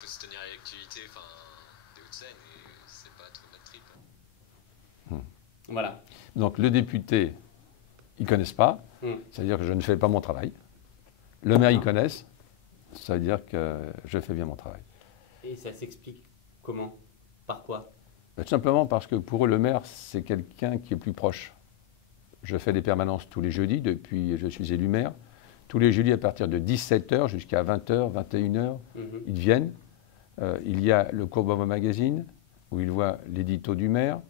Faut se tenir à l'actualité, enfin, des Hauts-de-Seine, et c'est pas trop notre trip. Voilà. Donc le député, ils ne connaissent pas, c'est-à-dire que je ne fais pas mon travail. Le maire, ils connaissent, ça veut dire que je fais bien mon travail. Et ça s'explique comment? Par quoi? Tout simplement parce que pour eux, le maire, c'est quelqu'un qui est plus proche. Je fais des permanences tous les jeudis depuis que je suis élu maire. Tous les jeudis à partir de 17h jusqu'à 20h, 21h, ils viennent. Il y a le Courbevoie Magazine où ils voient l'édito du maire.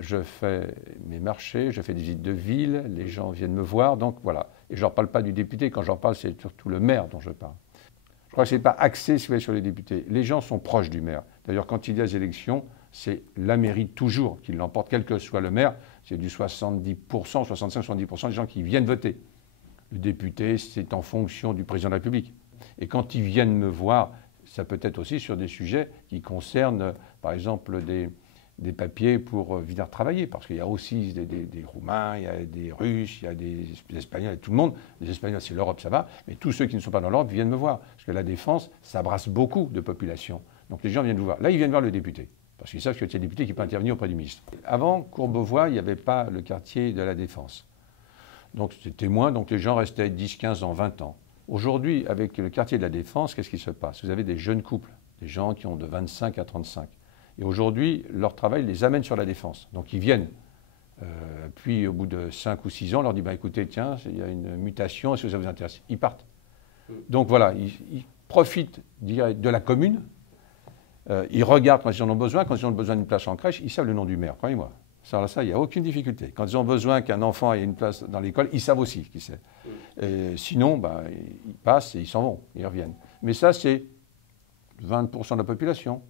Je fais mes marchés, je fais des visites de ville, les gens viennent me voir, donc voilà. Et je ne leur parle pas du député, quand je leur parle, c'est surtout le maire dont je parle. Je crois que ce n'est pas axé sur les députés. Les gens sont proches du maire. D'ailleurs, quand il y a des élections, c'est la mairie toujours qui l'emporte, quel que soit le maire. C'est du 70%, 65-70% des gens qui viennent voter. Le député, c'est en fonction du président de la République. Et quand ils viennent me voir, ça peut être aussi sur des sujets qui concernent, par exemple, des papiers pour venir travailler, parce qu'il y a aussi des Roumains, il y a des Russes, il y a des Espagnols, tout le monde. Les Espagnols, c'est l'Europe, ça va, mais tous ceux qui ne sont pas dans l'Europe viennent me voir, parce que la défense, ça brasse beaucoup de population. Donc les gens viennent vous voir. Là, ils viennent voir le député, parce qu'ils savent que c'est le député qui peut intervenir auprès du ministre. Avant Courbevoie, il n'y avait pas le quartier de la Défense. Donc c'était moins, donc les gens restaient 10, 15 ans, 20 ans. Aujourd'hui, avec le quartier de la Défense, qu'est-ce qui se passe? Vous avez des jeunes couples, des gens qui ont de 25 à 35. Et aujourd'hui, leur travail les amène sur la Défense. Donc ils viennent. Puis au bout de 5 ou 6 ans, on leur dit bah, écoutez, tiens, il y a une mutation, est-ce que ça vous intéresse? Ils partent. Donc voilà, ils profitent de la commune. Ils regardent quand ils en ont besoin. Quand ils ont besoin d'une place en crèche, ils savent le nom du maire, croyez-moi. Ça, il n'y a aucune difficulté. Quand ils ont besoin qu'un enfant ait une place dans l'école, ils savent aussi qui c'est. Sinon, bah, ils passent et ils s'en vont, ils reviennent. Mais ça, c'est 20% de la population.